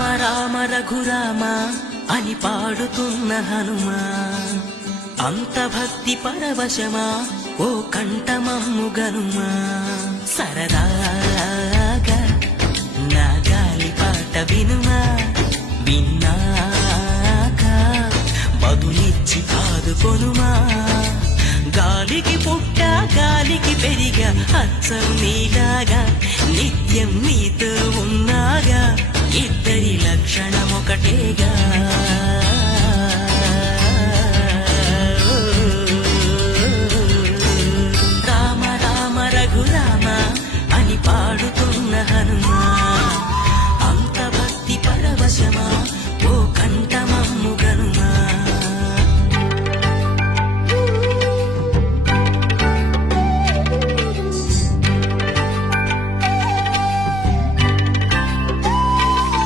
రామ రఘురామ అని పాడుతున్న హనుమా, అంత భక్తి పరవశమా ఓ కంఠమమ్ము గనుమా. సరదాగా నా గాలి పాట వినుమా, విన్నాక బదులిచ్చి ఆదుకొనుమా. గాలికి పుట్ట గాలికి పెరిగా అచ్చం